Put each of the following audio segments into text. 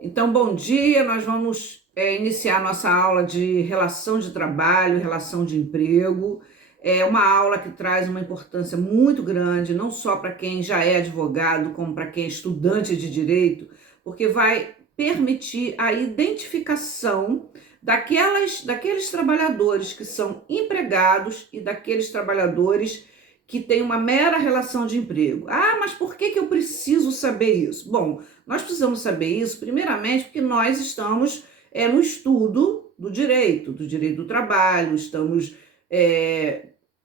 Então, bom dia. Nós vamos iniciar nossa aula de relação de trabalho, relação de emprego. É uma aula que traz uma importância muito grande, não só para quem já é advogado, como para quem é estudante de direito, porque vai permitir a identificação daqueles trabalhadores que são empregados e daqueles trabalhadores que têm uma mera relação de emprego. Ah, mas por que eu preciso saber isso? Bom, nós precisamos saber isso, primeiramente, porque nós estamos no estudo do direito do trabalho, estamos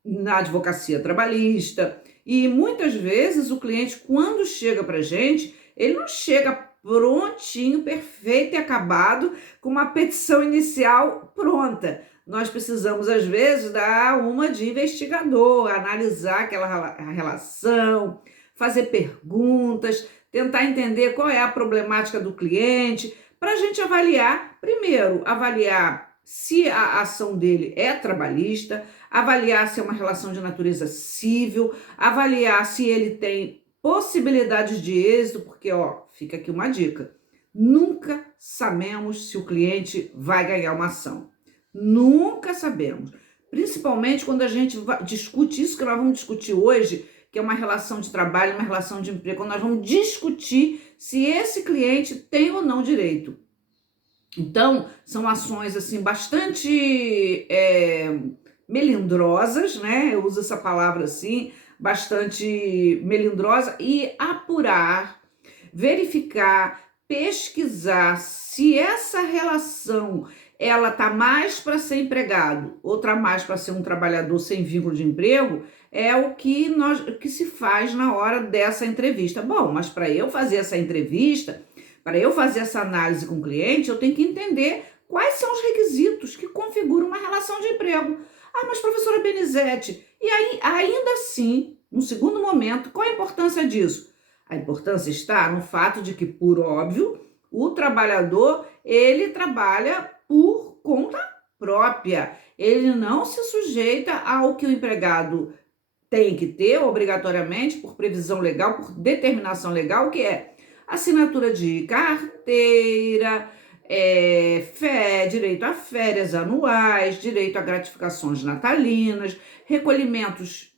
na advocacia trabalhista, e muitas vezes o cliente, quando chega para a gente, ele não chega prontinho, perfeito e acabado, com uma petição inicial pronta. Nós precisamos, às vezes, dar uma de investigador, analisar aquela relação, fazer perguntas, tentar entender qual é a problemática do cliente, para a gente avaliar, primeiro, avaliar se a ação dele é trabalhista, avaliar se é uma relação de natureza civil, avaliar se ele tem possibilidades de êxito, porque, fica aqui uma dica, nunca sabemos se o cliente vai ganhar uma ação. Nunca sabemos. Principalmente quando a gente discute isso que nós vamos discutir hoje, que é uma relação de trabalho, uma relação de emprego, quando nós vamos discutir se esse cliente tem ou não direito. Então, são ações assim bastante melindrosas, né? Eu uso essa palavra assim, bastante melindrosa, e apurar, verificar, pesquisar se essa relação ela tá mais para ser empregado, outra mais para ser um trabalhador sem vínculo de emprego, é o que se faz na hora dessa entrevista. Bom, mas para eu fazer essa entrevista, para eu fazer essa análise com o cliente, eu tenho que entender quais são os requisitos que configuram uma relação de emprego. Ah, mas professora Benizete, e aí, ainda assim, no segundo momento, qual a importância disso? A importância está no fato de que, por óbvio, o trabalhador, ele trabalha por conta própria. Ele não se sujeita ao que o empregado tem que ter, obrigatoriamente, por previsão legal, por determinação legal, que é assinatura de carteira, direito a férias anuais, direito a gratificações natalinas, recolhimentos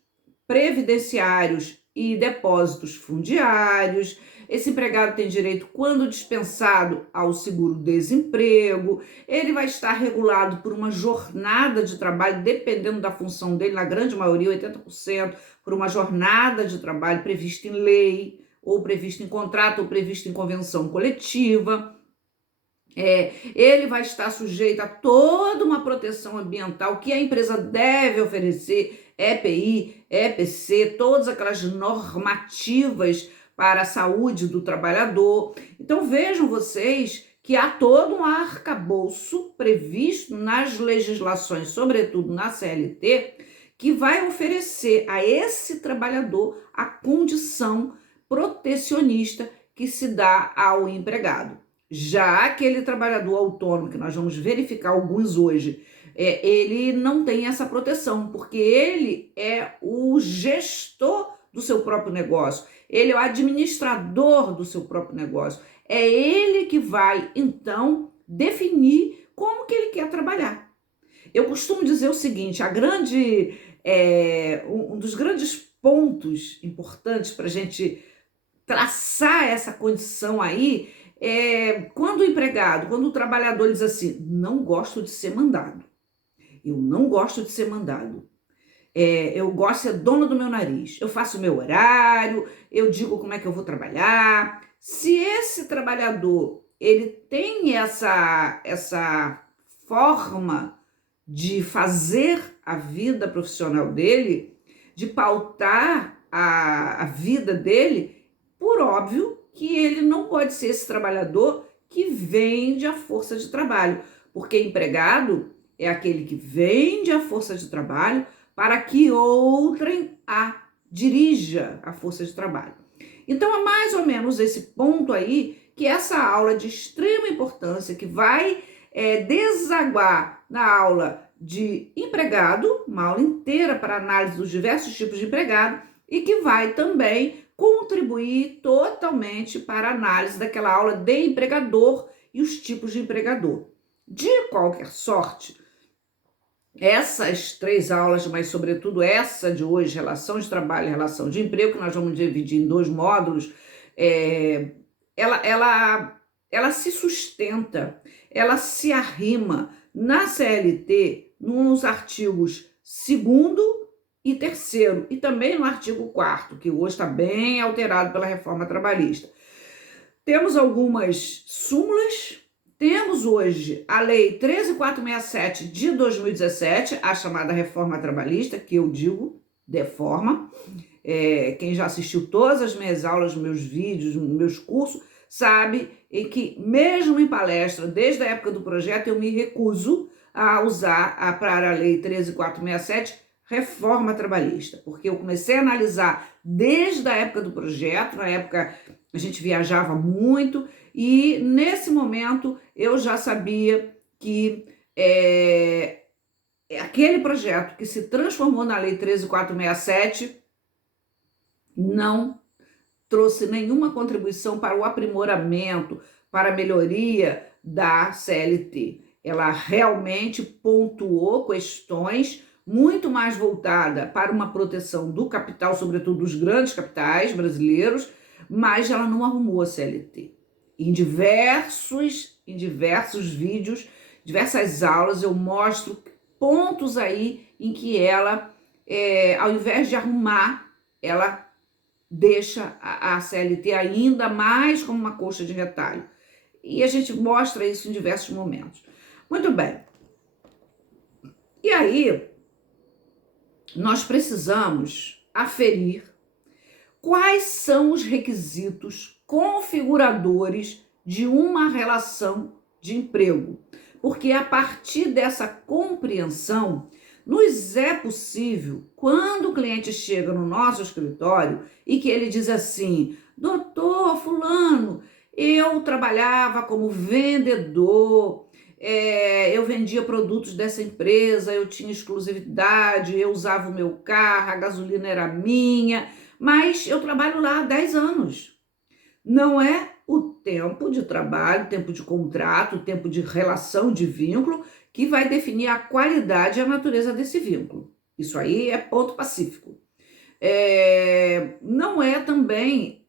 previdenciários e depósitos fundiários. Esse empregado tem direito, quando dispensado, ao seguro-desemprego. Ele vai estar regulado por uma jornada de trabalho, dependendo da função dele, na grande maioria, 80%, por uma jornada de trabalho prevista em lei, ou prevista em contrato, ou prevista em convenção coletiva. Ele vai estar sujeito a toda uma proteção ambiental que a empresa deve oferecer, EPI, EPC, todas aquelas normativas para a saúde do trabalhador. Então vejam vocês que há todo um arcabouço previsto nas legislações, sobretudo na CLT, que vai oferecer a esse trabalhador a condição protecionista que se dá ao empregado. Já aquele trabalhador autônomo, que nós vamos verificar alguns hoje, ele não tem essa proteção, porque ele é o gestor do seu próprio negócio, ele é o administrador do seu próprio negócio. É ele que vai, então, definir como que ele quer trabalhar. Eu costumo dizer o seguinte, um dos grandes pontos importantes para a gente traçar essa condição aí, quando o trabalhador diz assim, não gosto de ser mandado, eu não gosto de ser mandado, eu gosto de ser dono do meu nariz, eu faço o meu horário, eu digo como é que eu vou trabalhar. Se esse trabalhador, ele tem essa forma de fazer a vida profissional dele, de pautar a vida dele, por óbvio que ele não pode ser esse trabalhador que vende a força de trabalho, porque empregado é aquele que vende a força de trabalho para que outrem dirija a força de trabalho. Então é mais ou menos esse ponto aí que essa aula é de extrema importância, que vai desaguar na aula de empregado, uma aula inteira para análise dos diversos tipos de empregado, e que vai também contribuir totalmente para a análise daquela aula de empregador e os tipos de empregador. De qualquer sorte, essas 3 aulas, mas sobretudo essa de hoje, relação de trabalho e relação de emprego, que nós vamos dividir em 2 módulos, ela se sustenta, ela se arrima na CLT nos artigos 2º e 3º, e também no artigo 4º, que hoje está bem alterado pela reforma trabalhista. Temos algumas súmulas. Temos hoje a Lei 13.467 de 2017, a chamada Reforma Trabalhista, que eu digo deforma. Quem já assistiu todas as minhas aulas, meus vídeos, meus cursos, sabe que mesmo em palestra, desde a época do projeto, eu me recuso a usar para a Lei 13.467 Reforma Trabalhista, porque eu comecei a analisar desde a época do projeto. Na época a gente viajava muito, e nesse momento eu já sabia que aquele projeto que se transformou na Lei 13.467 não trouxe nenhuma contribuição para o aprimoramento, para a melhoria da CLT. Ela realmente pontuou questões muito mais voltada para uma proteção do capital, sobretudo dos grandes capitais brasileiros, mas ela não arrumou a CLT. Em diversos vídeos, diversas aulas, eu mostro pontos aí em que ela, ao invés de arrumar, ela deixa a CLT ainda mais como uma coxa de retalho. E a gente mostra isso em diversos momentos. Muito bem. E aí, nós precisamos aferir quais são os requisitos configuradores de uma relação de emprego. Porque a partir dessa compreensão, nos é possível, quando o cliente chega no nosso escritório e que ele diz assim: doutor fulano, eu trabalhava como vendedor, eu vendia produtos dessa empresa, eu tinha exclusividade, eu usava o meu carro, a gasolina era minha, mas eu trabalho lá há 10 anos. Não é o tempo de trabalho, tempo de contrato, tempo de relação de vínculo que vai definir a qualidade e a natureza desse vínculo. Isso aí é ponto pacífico. Não é também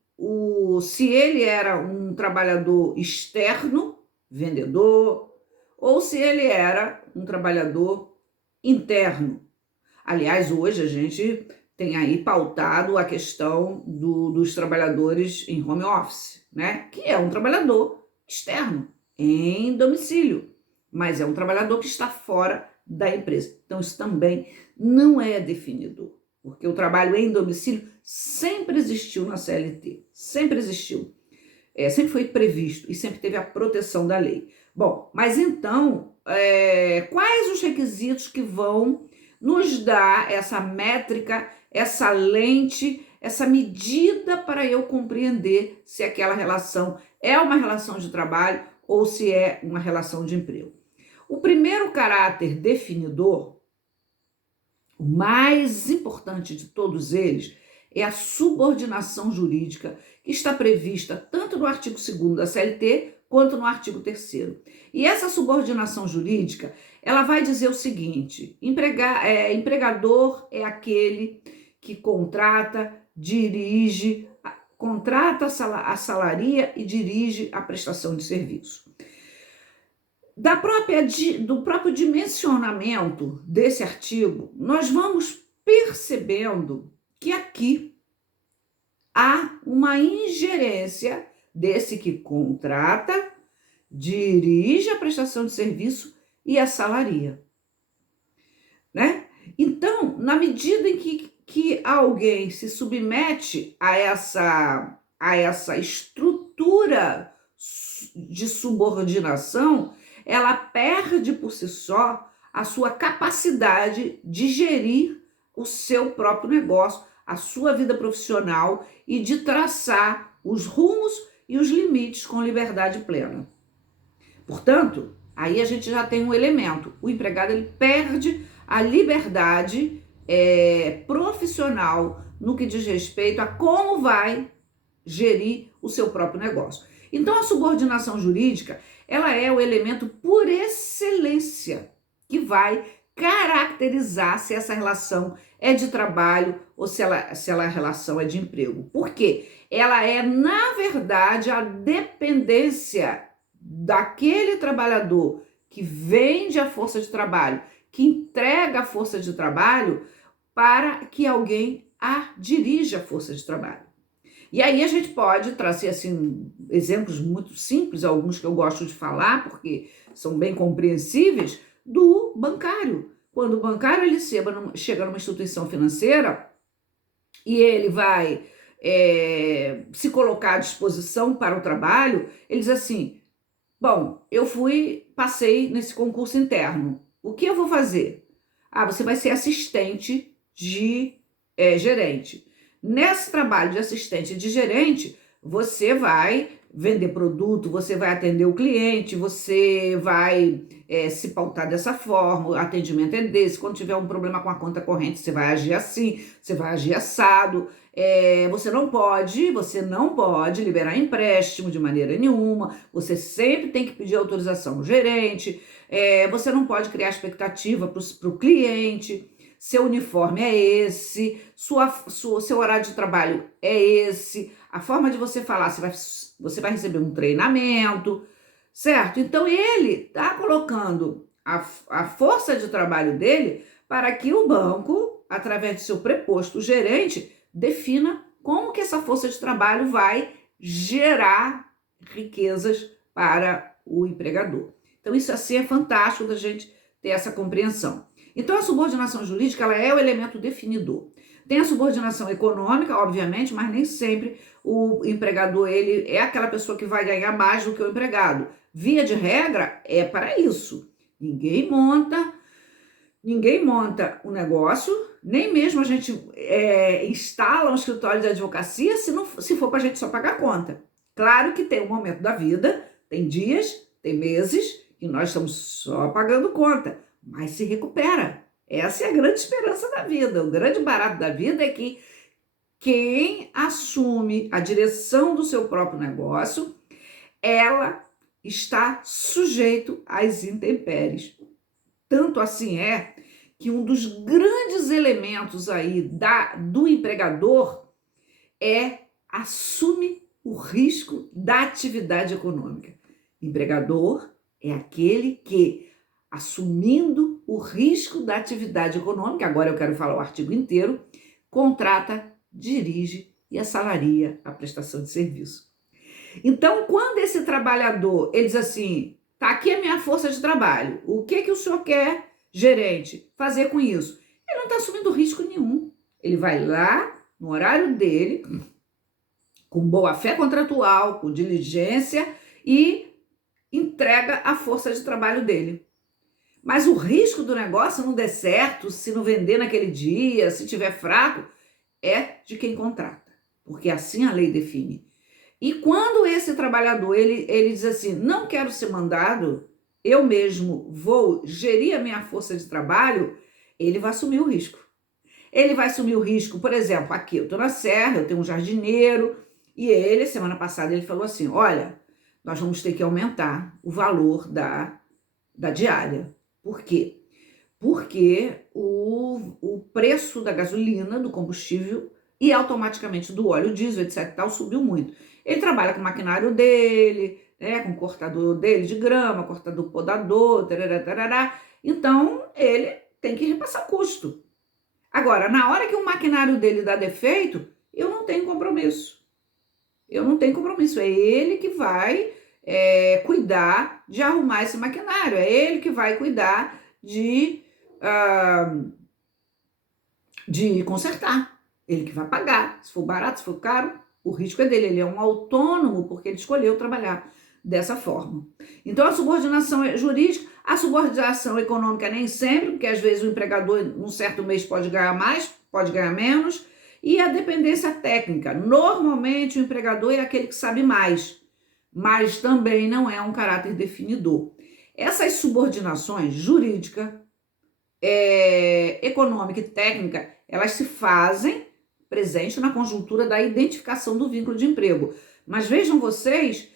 se ele era um trabalhador externo, vendedor, ou se ele era um trabalhador interno. Aliás, hoje a gente tem aí pautado a questão dos trabalhadores em home office, né? Que é um trabalhador externo, em domicílio, mas é um trabalhador que está fora da empresa. Então, isso também não é definidor, porque o trabalho em domicílio sempre existiu na CLT, sempre existiu, sempre foi previsto e sempre teve a proteção da lei. Bom, mas então, quais os requisitos que vão nos dar essa métrica, essa lente, essa medida para eu compreender se aquela relação é uma relação de trabalho ou se é uma relação de emprego? O primeiro caráter definidor, o mais importante de todos eles, é a subordinação jurídica, que está prevista tanto no artigo 2º da CLT quanto no artigo 3º. E essa subordinação jurídica, ela vai dizer o seguinte: empregador é aquele que contrata, dirige, assalaria e dirige a prestação de serviço. Do próprio dimensionamento desse artigo, nós vamos percebendo que aqui há uma ingerência desse que contrata, dirige a prestação de serviço e assalaria, né? Então, na medida em que alguém se submete a essa estrutura de subordinação, ela perde por si só a sua capacidade de gerir o seu próprio negócio, a sua vida profissional e de traçar os rumos e os limites com liberdade plena. Portanto, aí a gente já tem um elemento: o empregado ele perde a liberdade profissional no que diz respeito a como vai gerir o seu próprio negócio. Então, a subordinação jurídica, ela é o elemento por excelência que vai caracterizar se essa relação é de trabalho ou se a relação é de emprego. Por quê? Ela é, na verdade, a dependência daquele trabalhador que vende a força de trabalho, que entrega a força de trabalho para que alguém dirija a força de trabalho. E aí a gente pode trazer assim, exemplos muito simples, alguns que eu gosto de falar, porque são bem compreensíveis, do bancário. Quando o bancário ele chega numa instituição financeira e ele vai se colocar à disposição para o trabalho, ele diz assim, bom, passei nesse concurso interno, o que eu vou fazer? Você vai ser assistente de gerente. Nesse trabalho de assistente de gerente, você vai vender produto, você vai atender o cliente, você vai se pautar dessa forma, o atendimento é desse, quando tiver um problema com a conta corrente, você vai agir assim, você vai agir assado, você não pode liberar empréstimo de maneira nenhuma, você sempre tem que pedir autorização do gerente, você não pode criar expectativa para o cliente, seu uniforme é esse, seu horário de trabalho é esse, a forma de você falar, você vai receber um treinamento, certo? Então ele está colocando a força de trabalho dele para que o banco, através de seu preposto gerente, defina como que essa força de trabalho vai gerar riquezas para o empregador. Então isso assim é fantástico da gente ter essa compreensão. Então a subordinação jurídica ela é o elemento definidor. Tem a subordinação econômica, obviamente, mas nem sempre o empregador ele é aquela pessoa que vai ganhar mais do que o empregado. Via de regra, é para isso. Ninguém monta um negócio, nem mesmo a gente instala um escritório de advocacia se for para a gente só pagar a conta. Claro que tem um momento da vida, tem dias, tem meses, que nós estamos só pagando conta, mas se recupera. Essa é a grande esperança da vida. O grande barato da vida é que quem assume a direção do seu próprio negócio, ela está sujeito às intempéries. Tanto assim é que um dos grandes elementos aí do empregador assume o risco da atividade econômica. Empregador é aquele que, assumindo o risco da atividade econômica, agora eu quero falar o artigo inteiro, contrata, dirige e assalaria a prestação de serviço. Então, quando esse trabalhador, ele diz assim, tá aqui a minha força de trabalho, o que o senhor quer, gerente, fazer com isso? Ele não está assumindo risco nenhum. Ele vai lá, no horário dele, com boa-fé contratual, com diligência e entrega a força de trabalho dele. Mas o risco do negócio não der certo, se não vender naquele dia, se tiver fraco, é de quem contrata, porque assim a lei define. E quando esse trabalhador, ele diz assim, não quero ser mandado, eu mesmo vou gerir a minha força de trabalho, ele vai assumir o risco. Ele vai assumir o risco, por exemplo, aqui eu estou na Serra, eu tenho um jardineiro, e ele, semana passada, ele falou assim, olha, nós vamos ter que aumentar o valor da diária. Por quê? Porque o preço da gasolina, do combustível e automaticamente do óleo diesel, etc. tal, subiu muito. Ele trabalha com o maquinário dele, com o cortador dele de grama, cortador podador, tarará, tarará. Então, ele tem que repassar o custo. Agora, na hora que o maquinário dele dá defeito, eu não tenho compromisso. É ele que vai cuidar de arrumar esse maquinário. É ele que vai cuidar de consertar. Ele que vai pagar. Se for barato, se for caro, o risco é dele. Ele é um autônomo porque ele escolheu trabalhar dessa forma. Então, a subordinação jurídica, a subordinação econômica nem sempre, porque às vezes o empregador, num certo mês, pode ganhar mais, pode ganhar menos. E a dependência técnica. Normalmente, o empregador é aquele que sabe mais, mas também não é um caráter definidor. Essas subordinações jurídica, econômica e técnica, elas se fazem presente na conjuntura da identificação do vínculo de emprego. Mas vejam vocês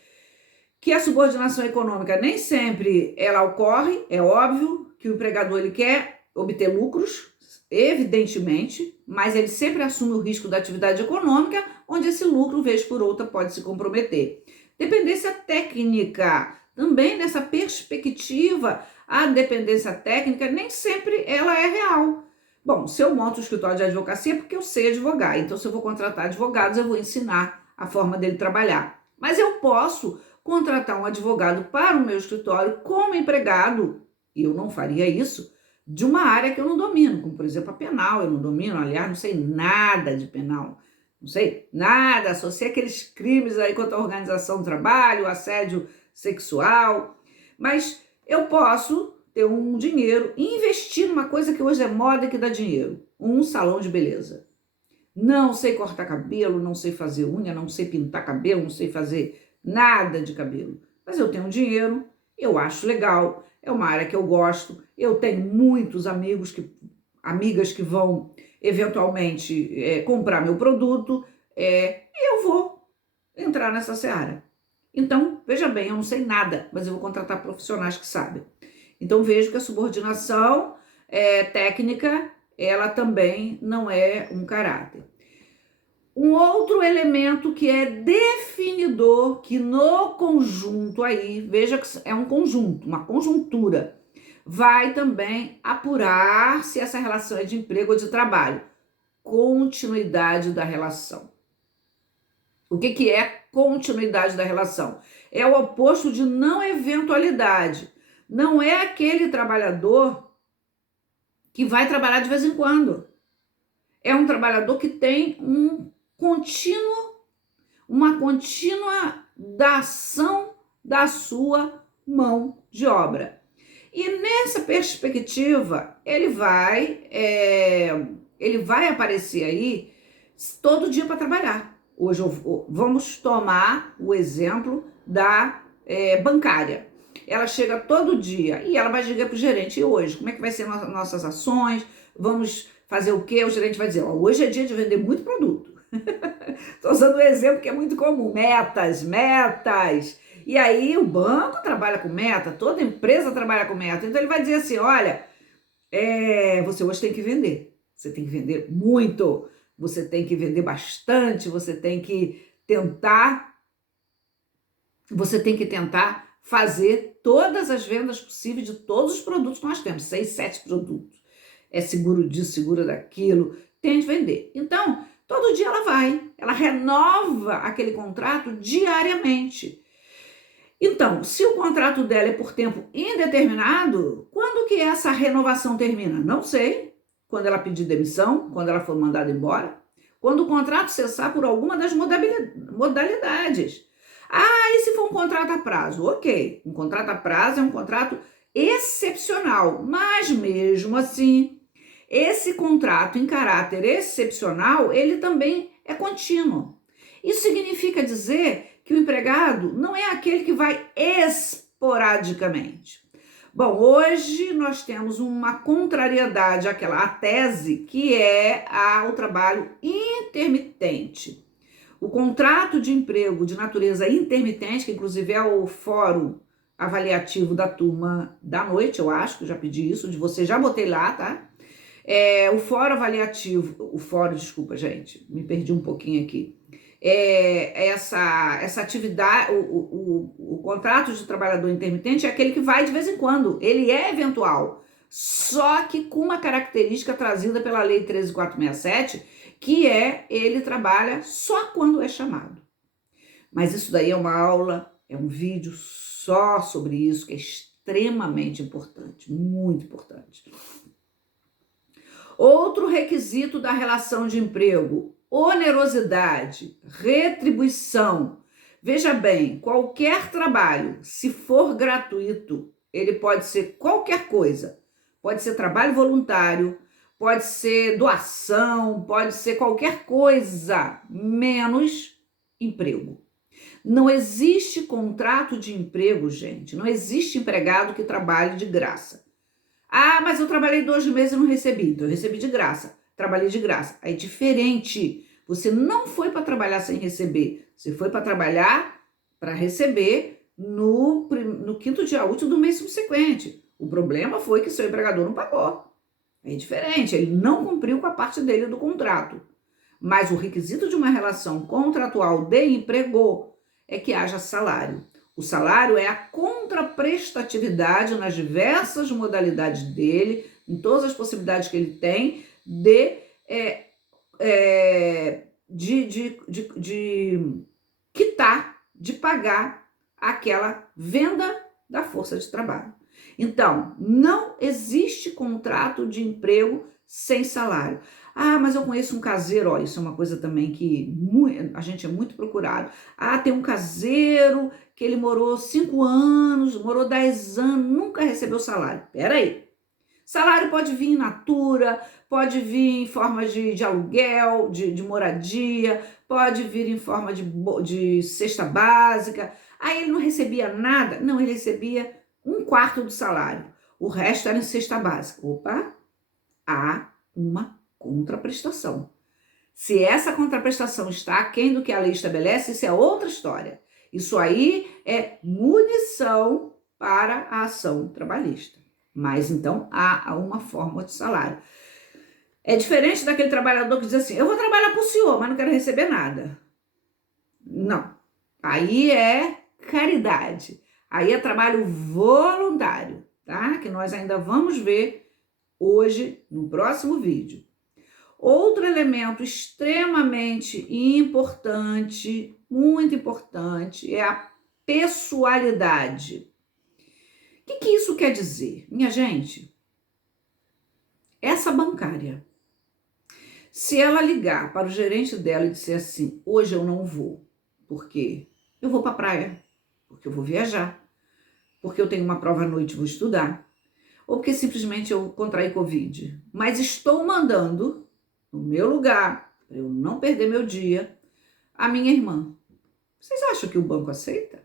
que a subordinação econômica nem sempre ela ocorre, é óbvio que o empregador ele quer obter lucros, evidentemente, mas ele sempre assume o risco da atividade econômica, onde esse lucro, vez por outra, pode se comprometer. Dependência técnica, também nessa perspectiva, a dependência técnica nem sempre ela é real. Bom, se eu monto um escritório de advocacia é porque eu sei advogar, então se eu vou contratar advogados, eu vou ensinar a forma dele trabalhar. Mas eu posso contratar um advogado para o meu escritório como empregado, e eu não faria isso, de uma área que eu não domino, como por exemplo a penal, eu não domino, aliás, não sei nada de penal, não sei nada, só sei aqueles crimes aí contra a organização do trabalho, assédio sexual, mas eu posso ter um dinheiro e investir numa coisa que hoje é moda e que dá dinheiro, um salão de beleza. Não sei cortar cabelo, não sei fazer unha, não sei pintar cabelo, não sei fazer nada de cabelo, mas eu tenho dinheiro, eu acho legal, é uma área que eu gosto, eu tenho muitos amigas que vão eventualmente comprar meu produto, e eu vou entrar nessa seara. Então, veja bem, eu não sei nada, mas eu vou contratar profissionais que sabem. Então, vejo que a subordinação técnica, ela também não é um caráter. Um outro elemento que é definidor, que no conjunto aí, veja que é um conjunto, uma conjuntura, vai também apurar se essa relação é de emprego ou de trabalho. Continuidade da relação. O que é continuidade da relação? É o oposto de não eventualidade. Não é aquele trabalhador que vai trabalhar de vez em quando. É um trabalhador que tem uma contínua dação da sua mão de obra. E nessa perspectiva, ele vai aparecer aí todo dia para trabalhar. Hoje vamos tomar o exemplo da bancária. Ela chega todo dia e ela vai chegar para o gerente. E hoje, como é que vai ser nossas ações? Vamos fazer o quê? O gerente vai dizer, hoje é dia de vender muito produto. Estou usando um exemplo que é muito comum, metas. E aí o banco trabalha com meta, toda empresa trabalha com meta. Então ele vai dizer assim, olha, você hoje tem que vender. Você tem que vender muito, você tem que vender bastante, você tem que tentar fazer todas as vendas possíveis de todos os produtos que nós temos, 6, 7 produtos. É seguro disso, seguro daquilo, tem de vender. Então, todo dia ela renova aquele contrato diariamente. Então, se o contrato dela é por tempo indeterminado, quando que essa renovação termina? Não sei. Quando ela pedir demissão, quando ela for mandada embora, quando o contrato cessar por alguma das modalidades. E se for um contrato a prazo? Ok, um contrato a prazo é um contrato excepcional, mas mesmo assim, esse contrato em caráter excepcional, ele também é contínuo. Isso significa dizer que o empregado não é aquele que vai esporadicamente. Bom, hoje nós temos uma contrariedade àquela tese que é o trabalho intermitente. O contrato de emprego de natureza intermitente, que inclusive é o fórum avaliativo da turma da noite, eu acho que eu já pedi isso, de você já botei lá, tá? Desculpa, gente, me perdi um pouquinho aqui. Essa atividade, o contrato de trabalhador intermitente é aquele que vai de vez em quando, ele é eventual, só que com uma característica trazida pela Lei 13.467, que ele trabalha só quando é chamado. Mas isso daí é uma aula, é um vídeo só sobre isso, que é extremamente importante, muito importante. Outro requisito da relação de emprego, onerosidade, retribuição. Veja bem, qualquer trabalho, se for gratuito, ele pode ser qualquer coisa. Pode ser trabalho voluntário, pode ser doação, pode ser qualquer coisa, menos emprego. Não existe contrato de emprego, gente. Não existe empregado que trabalhe de graça. Mas eu trabalhei 2 meses e não recebi, então eu recebi de graça. trabalhei de graça. É diferente. Você não foi para trabalhar sem receber. Você foi para trabalhar para receber no 5º dia útil do mês subsequente. O problema foi que seu empregador não pagou. É diferente, ele não cumpriu com a parte dele do contrato. Mas o requisito de uma relação contratual de emprego é que haja salário. O salário é a contraprestatividade nas diversas modalidades dele, em todas as possibilidades que ele tem de quitar, de pagar aquela venda da força de trabalho. Então, não existe contrato de emprego sem salário. Ah, mas eu conheço um caseiro, ó, isso é uma coisa também que a gente é muito procurado. Ah, tem um caseiro que ele morou 5 anos, morou 10 anos, nunca recebeu salário. Peraí. Salário pode vir in natura, pode vir em forma de aluguel, de moradia, pode vir em forma de cesta básica. Aí ele não recebia nada? Não, ele recebia 1/4 do salário. O resto era em cesta básica. Opa, há uma contraprestação. Se essa contraprestação está aquém do que a lei estabelece, isso é outra história. Isso aí é munição para a ação trabalhista. Mas então há uma forma de salário. É diferente daquele trabalhador que diz assim, eu vou trabalhar para o senhor, mas não quero receber nada. Não. Aí é caridade. Aí é trabalho voluntário, tá? Que nós ainda vamos ver hoje no próximo vídeo. Outro elemento extremamente importante, muito importante, é a pessoalidade. O que isso quer dizer? Minha gente, essa bancária, se ela ligar para o gerente dela e disser assim, hoje eu não vou, porque eu vou para a praia, porque eu vou viajar, porque eu tenho uma prova à noite e vou estudar, ou porque simplesmente eu contraí Covid, mas estou mandando no meu lugar, para eu não perder meu dia, a minha irmã. Vocês acham que o banco aceita?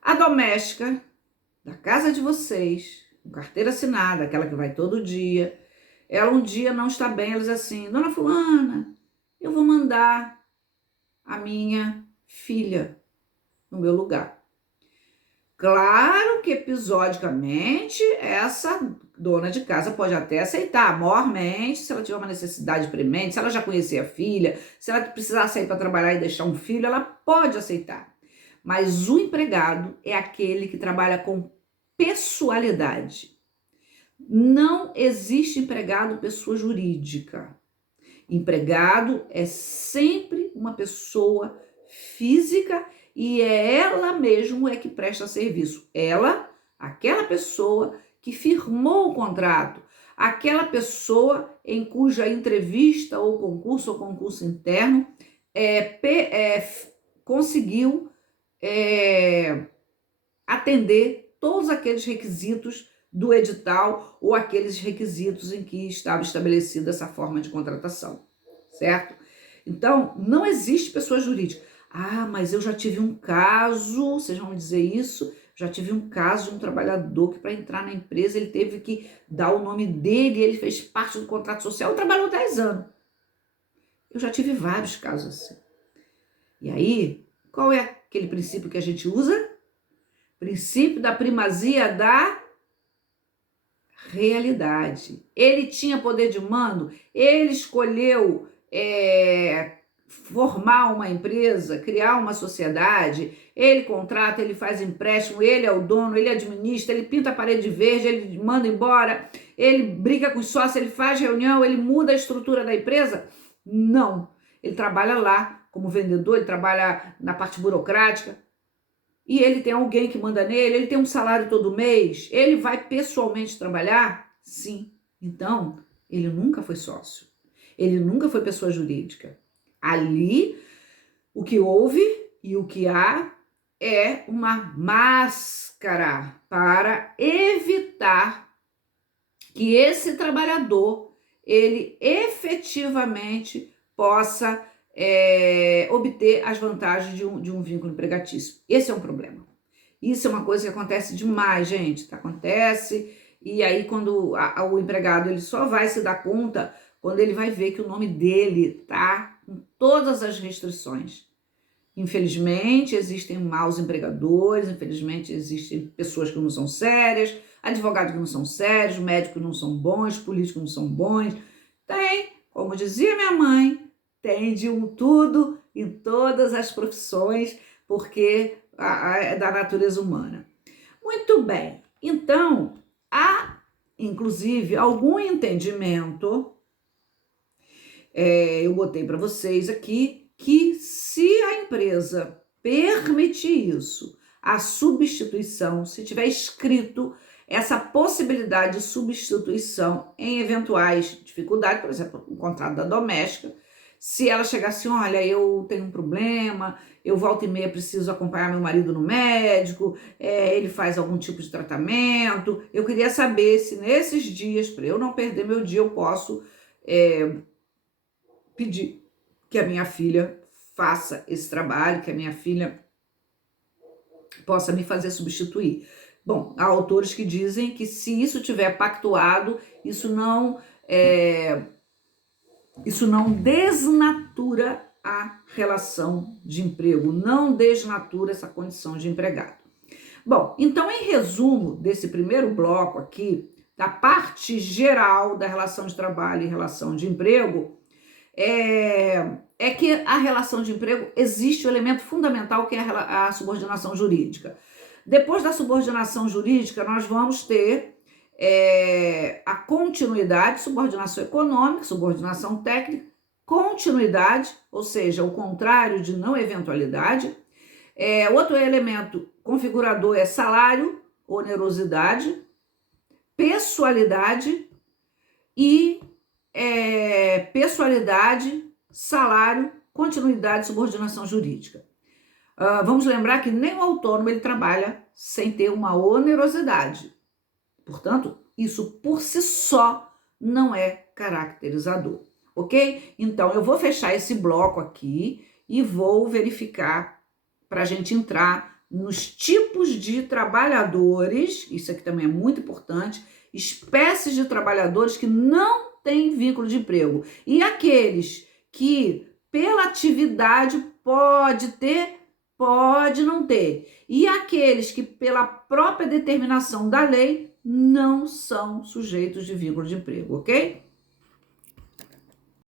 A doméstica da casa de vocês, com carteira assinada, aquela que vai todo dia, ela um dia não está bem, ela diz assim, dona fulana, eu vou mandar a minha filha no meu lugar. Claro que episodicamente essa dona de casa pode até aceitar, mormente, se ela tiver uma necessidade premente, se ela já conhecer a filha, se ela precisar sair para trabalhar e deixar um filho, ela pode aceitar. Mas o empregado é aquele que trabalha com pessoalidade. Não existe empregado pessoa jurídica. Empregado é sempre uma pessoa física e é ela mesmo é que presta serviço. Ela, aquela pessoa que firmou o contrato, aquela pessoa em cuja entrevista ou concurso interno conseguiu atender todos aqueles requisitos do edital ou aqueles requisitos em que estava estabelecida essa forma de contratação, certo? Então, não existe pessoa jurídica. Ah, mas eu já tive um caso, vocês vão dizer isso, já tive um caso de um trabalhador que para entrar na empresa ele teve que dar o nome dele, ele fez parte do contrato social, trabalhou 10 anos. Eu já tive vários casos assim. E aí, qual é aquele princípio que a gente usa? Princípio da primazia da realidade. Ele tinha poder de mando, ele escolheu formar uma empresa, criar uma sociedade, ele contrata, ele faz empréstimo, ele é o dono, ele administra, ele pinta a parede verde, ele manda embora, ele briga com os sócios, ele faz reunião, ele muda a estrutura da empresa? Não. Ele trabalha lá como vendedor, ele trabalha na parte burocrática, e ele tem alguém que manda nele, ele tem um salário todo mês, ele vai pessoalmente trabalhar? Sim. Então, ele nunca foi sócio, ele nunca foi pessoa jurídica. Ali, o que houve e o que há é uma máscara para evitar que esse trabalhador, ele efetivamente possa obter as vantagens de um vínculo empregatício. Esse é um problema. Isso é uma coisa que acontece demais, gente. Acontece e aí quando o empregado ele só vai se dar conta quando ele vai ver que o nome dele tá com todas as restrições. Infelizmente, existem maus empregadores, infelizmente existem pessoas que não são sérias, advogados que não são sérios, médicos que não são bons, políticos que não são bons. Tem, como dizia minha mãe, tem de um tudo em todas as profissões, porque é da natureza humana. Muito bem, então, há, inclusive, algum entendimento, eu botei para vocês aqui, que se a empresa permitir isso, a substituição, se tiver escrito essa possibilidade de substituição em eventuais dificuldades, por exemplo, o contrato da doméstica, se ela chegar assim, olha, eu tenho um problema, eu volta e meia preciso acompanhar meu marido no médico, ele faz algum tipo de tratamento, eu queria saber se nesses dias, para eu não perder meu dia, eu posso pedir que a minha filha faça esse trabalho, que a minha filha possa me fazer substituir. Bom, há autores que dizem que se isso tiver pactuado, isso não desnatura a relação de emprego, não desnatura essa condição de empregado. Bom, então, em resumo desse primeiro bloco aqui, da parte geral da relação de trabalho e relação de emprego, é que a relação de emprego existe o elemento fundamental que é a subordinação jurídica. Depois da subordinação jurídica, nós vamos ter a continuidade, subordinação econômica, subordinação técnica, continuidade, ou seja, o contrário de não eventualidade. Outro elemento configurador é salário, onerosidade, pessoalidade e pessoalidade, salário, continuidade, subordinação jurídica. Vamos lembrar que nem o autônomo ele trabalha sem ter uma onerosidade. Portanto, isso por si só não é caracterizador, ok? Então, eu vou fechar esse bloco aqui e vou verificar para a gente entrar nos tipos de trabalhadores, isso aqui também é muito importante, espécies de trabalhadores que não têm vínculo de emprego e aqueles que pela atividade pode ter, pode não ter, e aqueles que pela própria determinação da lei não são sujeitos de vínculo de emprego, ok?